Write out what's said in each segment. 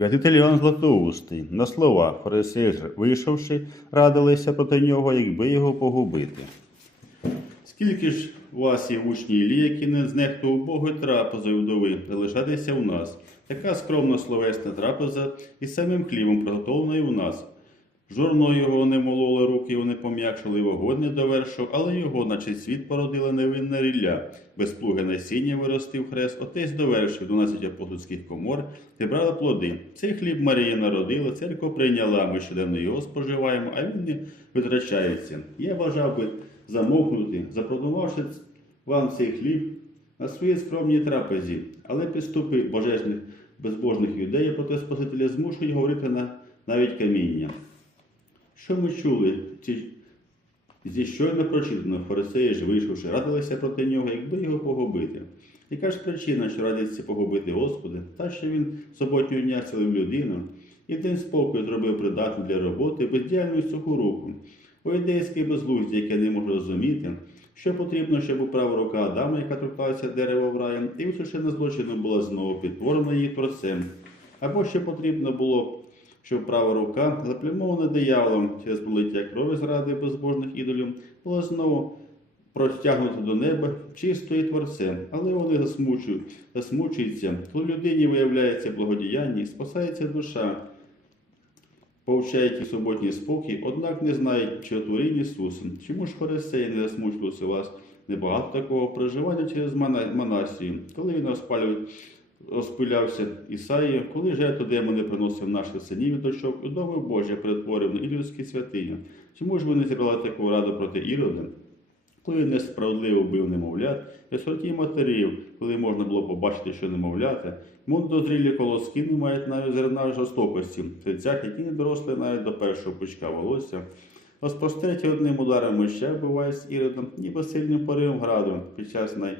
Святитель Іван Златоустий на слова фарисеї ж, вийшовши, радилися проти нього, якби його погубити. Скільки ж у вас є учні Іллі, які не знехтував Богу трапезою вдови, залишатися у нас? Така скромна словесна трапеза із самим хлібом приготовлена у нас. Жорно його не мололи, руки не пом'якшили, вогонь не довершив, але його, наче світ породила невинна рілля. Без плуги насіння виростив хрест, отець довершив 12 апостольських комор, зібрали плоди. Цей хліб Марія народила, церква прийняла, ми щоденно його споживаємо, а він не витрачається. Я бажав би замовкнути, запропонувавши вам цей хліб на своїй скромній трапезі, але підступи божественних безбожних юдеїв проти Спасителя змушують говорити на навіть каміння. Що ми чули? Ці зі щойно прочитано фарисеї ж вийшовши, радилися проти нього, якби його погубити. Яка ж причина, що радиться погубити Господи, та що він суботнього дня цілив людину, і в день спокою зробив придатну для роботи бездіяльну суху руку, оідейське безглуздя, яке не може розуміти, що потрібно, щоб у права рука Адама, яка торкалася дерева в раї, і висушена злочину була знову підтворена її творцем, або що потрібно було щоб права рука, заплямована дияволом через пролиття крові зради безбожних ідолів, була знову простягнута до неба чистою творцем, але вони засмучують, засмучуються, коли людині виявляється благодіяння, спасається душа, повчають і суботній спокій, однак не знають, чи отворінь Ісус. Чому ж фарисеї не засмучувалися вас? Небагато такого проживання через Мана- коли він розпалював розпилявся Ісаїя, коли жертву демони приносив наших синів і дочок, у доми Божі перетворив на ідольські святині. Чому ж ви не зібрали таку раду проти Ірода? Коли несправедливо вбив немовлят, і сорті матерів, коли можна було побачити, що немовлята, йому дозрілі колоски не мають навіть зерна жорстокості, серцях, які не доросли навіть до першого пучка волосся. Розпростреті одним ударом меча вбиває з іродом, ніби сильним поривом граду під час най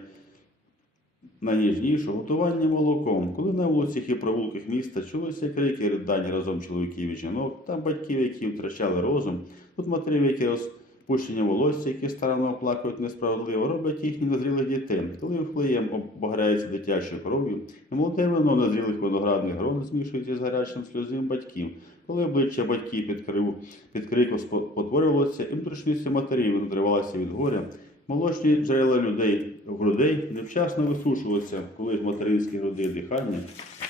найніжніше готування молоком, коли на вулицях і провулках міста чулися крики ридання разом чоловіків і жінок, там батьків, які втрачали розум, тут матерів, які розпущення волосся, які старанно оплакують несправедливо, роблять їхні незрілих дітей, коли вплеєм обограється дитячою кров'ю, і молоде вино незрілих виноградних грон змішується з гарячим сльозом батьків, коли обличчя батьків під, криву, під криком спотворювалося, і внутрішністю матерів відривалася від горя, Молочні джерела людей грудей невчасно висушувалися, коли материнські груди дихання,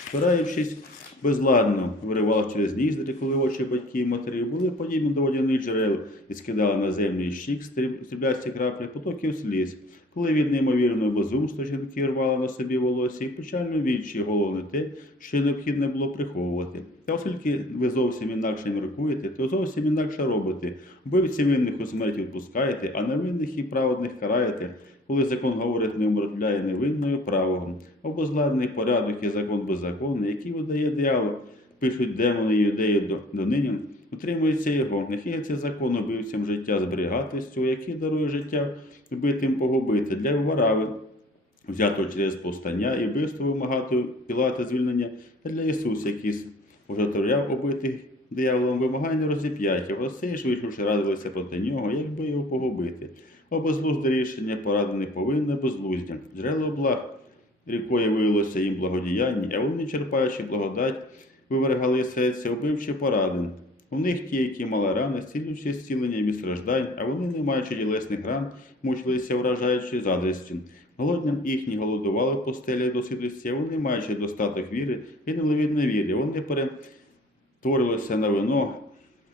спираючись безладно, виривав через ніздрі, коли очі батьків і матерів були подібні до водяних джерел і скидали на землю щік стріб- сріблясті краплі потоків сліз, коли від неймовірного безумства жінки рвали на собі волосся і печально відчі головне те, що необхідно було приховувати. Та оскільки ви зовсім інакше міркуєте, то зовсім інакше робите. Вбивці винних у смерті відпускаєте, а невинних і праведних караєте, коли закон говорить, не умертвляє невинною правого. Обозладний порядок і закон беззаконний, який видає диявол, пишуть демони і юдеї до, донині, утримується його. Нехай цей закон убивцям життя зберігатистю, який дарує життя вбитим погубити для варави, взятого через повстання і вбивство вимагати пілати звільнення, та для Ісуса, який ожатворяв убитих дияволом вимагання розіп'яття. Ж вийшовши, радилися проти нього, якби його погубити. Обезлузде рішення порадене повинне безлуздя. Джерело благ рікою виявилося їм благодіяння, а вони, черпаючи благодать, вивергали серця, вбивчи порадин. У них ті, які мали рани, зцілюючи зцілення від страждань, а вони, не маючи тілесних ран, мучилися, вражаючи задрістю. Голодням їхні голодували в постелі до ситості, а вони, маючи достаток віри, гинули від невірі. Вони перетворилися на вино,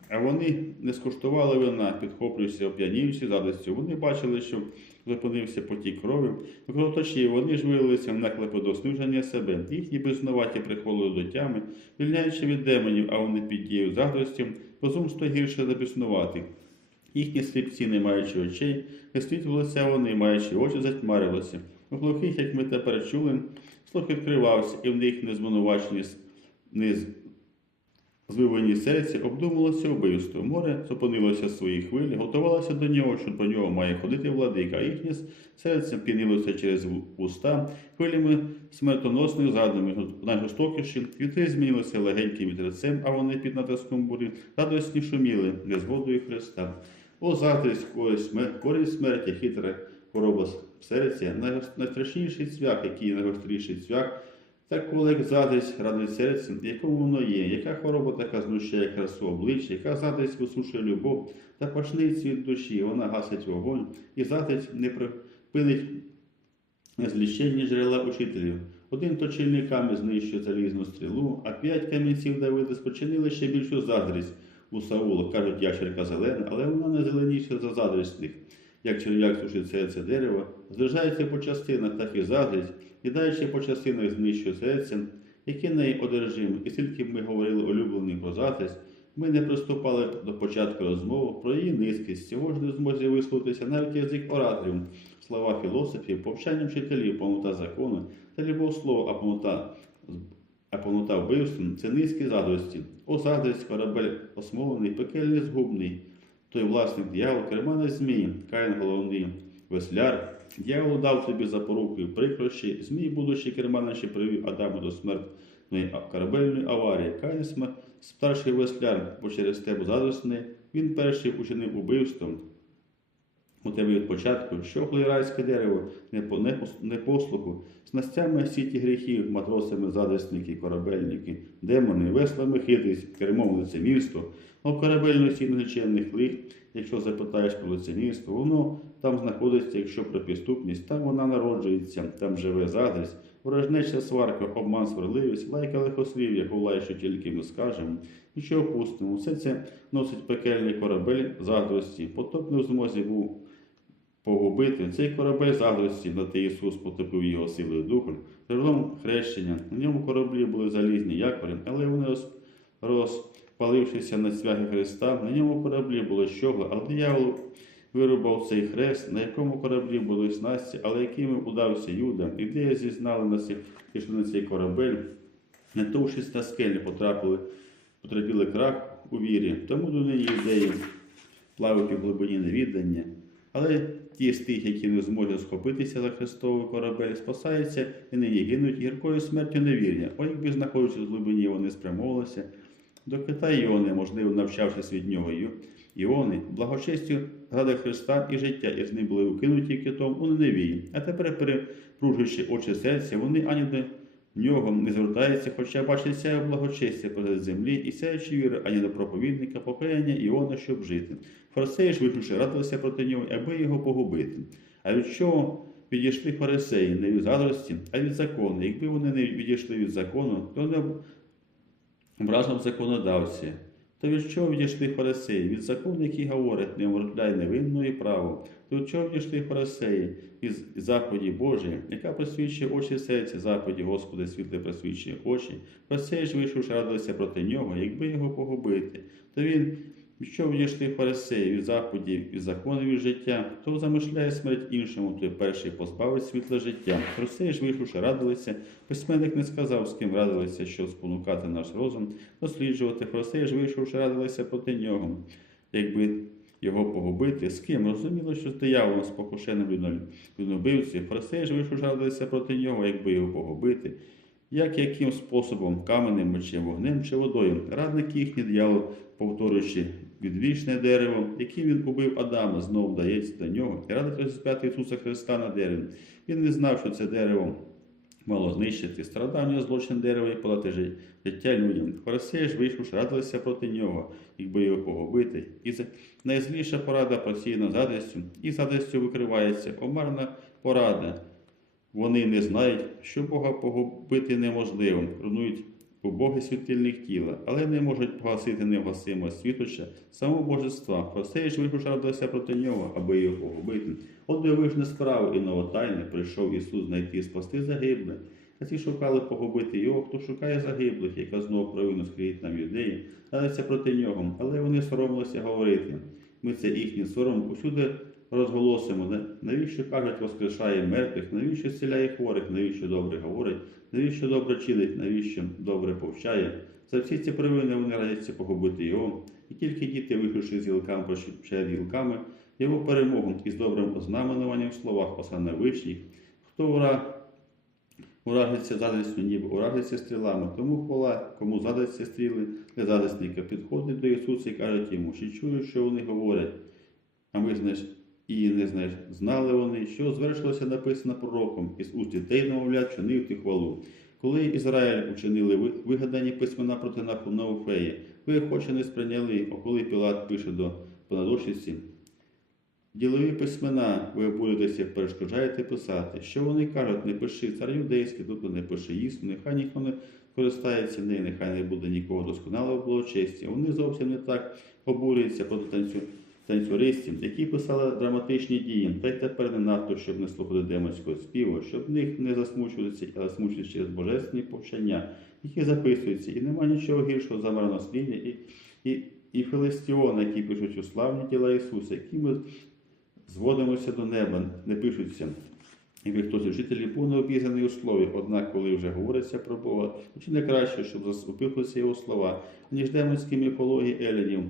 а вони не скуштували вина, підхоплюючися, оп'янівши задостю. Вони бачили, що зупинився потік крові, кровоточі, вони ж виявилися наклепи до сниження себе. Їхні безноваті приходили до тями, вільняючи від демонів, а вони під дією задрості, безумство гірше забіснувати. Їхні сліпці, не маючи очей, висвітлювалися вони, маючи очі, затьмарилися. У глухих, як ми тепер чули, слух відкривався, і в них не Звивані серці обдумалося вбивство. Море зупинилося з своїх хвилі, готувалося до нього, що по нього має ходити владика, їхнє серце п'янилося через вуста, хвилями смертоносних задумів. Найжорстокіші вітри змінилися легеньким вітерцем, а вони під натиском бурі радосні шуміли незгодою Христа. О, затрість, користь, смерті, хитра хвороба серця, найстрашніший цвях, який найгостріший цвях, Коли як заздрість ранить серце, якому воно є, яка хвороба така знущає красу обличчя, яка заздрість висушує любов та пашниць від душі, вона гасить вогонь, і заздрість не припинить зліщенні джерела учителів. Один точильний камінь знищує залізну стрілу, а п'ять камінців Давида спочинили ще більшу заздрість у Саула. Кажуть, ящерка зелена, але вона не зеленіша за заздрісних. Як черв'як сушить серце дерева, злежається по частинах, так і заздрість, і даючи по частинах знищує серце, яке неї одержимо. І скільки б ми говорили улюблені про заздрість, ми не приступали до початку розмови про її низькість. Цього ж не змозі висловитися навіть язик ораторів, слова філософів, повчання вчителів, повнота закону та любов слова, а повнота, а повнота вбивством це низькі заздрості. О, заздрість, корабель осмолений, пекельний згубний. Той власник дьявол, керманий змій, Каїн головний весляр. Дьявол дав тобі запорукою прикрощі, змій, будучи керманичі, привів Адама до смертної корабельної аварії. Каїн старший весляр, бо через тебе заздрісний, він перший учинив убивством. У тебе від початку, що коли райське дерево, не, по, не, пос- снастями сіті гріхів, матросами задисники, корабельники, демони, веслами хитрість, кермом лицемірство, о корабельної сіни нечемних лих, якщо запитаєш про лицемірство, воно там знаходиться, якщо про підступність, там вона народжується, там живе заздрість, ворожнеча сварка, обман сварливість, лайка лихослів'я, гулай, що тільки ми скажемо, і що опустимо. Все це носить пекельний корабель заздрості, потоп не в змозі був погубити. Цей корабель заздрості, на те Ісус потопив його силою духу, природом хрещення. На ньому кораблі були залізні якори, але вони розпалившися на цвяги Христа, на ньому кораблі було щогла, але диявол вирубав цей хрест, на якому кораблі були снасті, але якими удався Юда. Ідея зізнали на цих, пішли на цей корабель, не товшись на скелі, потрапили, потрапили крах у вірі. Тому до неї ідеї плавають у глибині невіддання. Але ті з тих, які не зможуть схопитися за Христовий корабель, спасаються і нині гинуть гіркою смертю невірня. О, якби знаходячись в глибині, вони спрямовувалися до кита Іони, можливо, навчавшись від нього Іони, благочестю згади Христа і життя, і з ним були укинуті китом у Неневії. А тепер, перепружуючи очі серця, вони ані до нього не звертаються, хоча бачать сяє благочестя посеред землі і сяючи віри, ані до проповідника, покаяння Іона, щоб жити. Фарисеї ж вийшовши, радилися проти нього, аби його погубити. А від чого відійшли фарисеї? Не від заздрості, а від закону. Якби вони не відійшли від закону, то не образом законодавці. То від чого відійшли фарисеї? Від закону, який говорить, не омовляй невинної право. То від чого відійшли фарисеї? Від заповіді Божої, яка просвічує очі серця, заповіді Господи, світле просвічує очі. Фарисеї ж вийшовши, радилися проти нього, якби його погубити. То він чого відійшли фарисеї від заповідів і законів від життя, хто замишляє смерть іншому, той перший позбавить світла життя. Фарисеї ж вийшовши, радилися. Письменник не сказав, з ким радилися, щоб спонукати наш розум, досліджувати. Фарисеї ж вийшовши, радилися проти нього. Якби його погубити, з ким? Розуміло, що з дияволом, спокушеним людинобивці. Фарисеї радилися проти нього, якби його погубити. Як яким способом, каменем, мечем, вогнем чи водою, радник їхній дьявол, повторюючи відвічне дерево, яким він убив Адама, знов вдається до нього і радить розп'яти Ісуса Христа на дереві. Він не знав, що це дерево мало знищити страдання, злочин дерева і подати життя людям. Фарисеї ж вийшовши, радилися проти нього, якби його погубити. І найзліша порада посіяна задістю, і задістю викривається омарна порада. Вони не знають, що Бога погубити неможливо, руйнують убоги світильних тіла, але не можуть погасити невгасимо світоча самого божества. Фарисеї ж вийшовши радилися проти нього, аби його погубити. От дивижне справу і новотайне прийшов Ісус знайти спасти загиблих. А ті шукали погубити його, хто шукає загиблих, яка знову провину скриють нам юдеї, радиться проти нього, але вони соромилися говорити. Ми це їхній сором усюди розголосимо. Навіщо кажуть, воскрешає мертвих, навіщо зціляє хворих, навіщо добре говорить, навіщо добре чинить, навіщо добре повчає. За всі ці провини вони радяться погубити його. І тільки діти, вийшовши з гілками перед гілками, його перемогу із добрим ознаменуванням в словах осана вишніх, хто ура, уражиться задрістю, ніби уражиться стрілами, тому хвала, кому задаться стріли для задисника, підходить до Ісуса і кажуть йому, чи чую, що вони говорять. А ми знаєш, і не знали вони, що звершилося написано пророком, із уст дітей, немовлят, чинив ти хвалу. Коли Ізраїль учинили вигадані письмена проти Нахунауфеї, ви охоче не сприйняли, а коли Пілат пише до понадошниці, Ділові письмена ви будетеся перешкоджаєте писати. Що вони кажуть, не пиши цар юдейський, тобто не пиши істину, нехай ніхто не користається нею, нехай не буде нікого досконалого було честі. Вони зовсім не так обурюються проти танцю, танцюристів, які писали драматичні дії, та й тепер не надто, щоб не слухати демонського співу, щоб в них не засмучуватися, а засмучуватися через божественні повчання, які записуються, і нема нічого гіршого за марнослів'я і, і, і филистіона, які пишуть у славні діла Ісуса, які ми зводимося до неба, не пишуться. Ви хтось вчителі повно обізнаний у слові, однак, коли вже говориться про Бога, чи не краще, щоб заспокоїлися його слова, ніж демонські міфології елінів,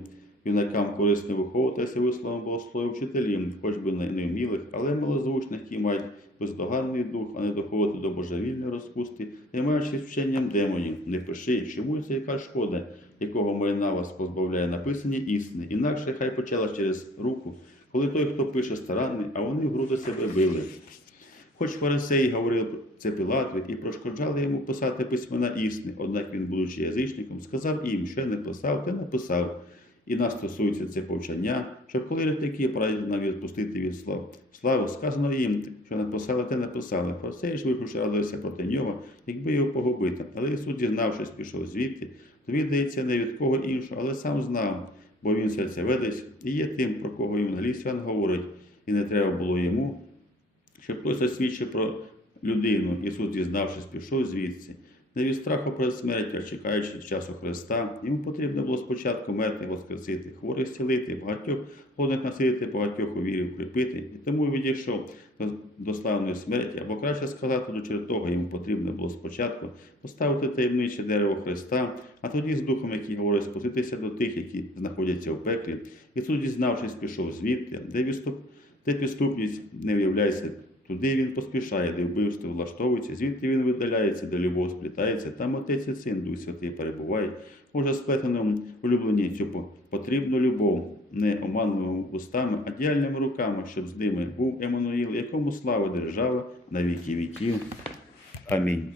юнакам корисно виховуватися висловом богословів вчителів, хоч би не невмілих, але малозвучних, які мають бездоганний дух, а не доходити до божевільної розпусти, займаючись вченням демонів. Не пиши, чому це яка шкода, якого майна вас позбавляє написані істини, інакше хай почала через руку, коли той, хто пише старанний, а вони в груди себе били. Хоч фарисеї говорили про це Пілатові і прошкоджали йому писати письмена істини, однак він, будучи язичником, сказав їм, що не писав, те написав. І нас стосується це повчання, щоб коли ретики нам відпустити від слав. Славу, сказано їм, що написали, те написали. Про це ж випивши радилися проти нього, якби його погубити. Але Ісус, дізнавшись, пішов звідти, довідається не від кого іншого, але сам знав, бо він серцеведець і є тим, про кого Євангеліст Іоанн говорить, і не треба було йому щоб хтось засвідчив про людину. Ісус, дізнавшись, пішов звідси. Не від страху перед смертю, а чекаючи часу Христа, йому потрібно було спочатку мертвих воскресити, хворих зцілити, багатьох голодних насилити, багатьох у вірі укріпити. І тому відійшов до, до славної смерті, або краще сказати, до чого того йому потрібно було спочатку поставити таємниче дерево Христа, а тоді з духом, який говорить, спуститися до тих, які знаходяться в пеклі. Ісус, дізнавшись, пішов звідти, де відступ, де підступність не виявляється. Туди він поспішає, де вбивство влаштовується, звідти він видаляється, де любов сплітається, там отець і син, Дух Святий перебуває. Уже сплетеному улюблені цю по- потрібну любов, не оманливими устами, а діяльними руками, щоб з ними був Еммануїл, якому слава держава на віки віків. Амінь.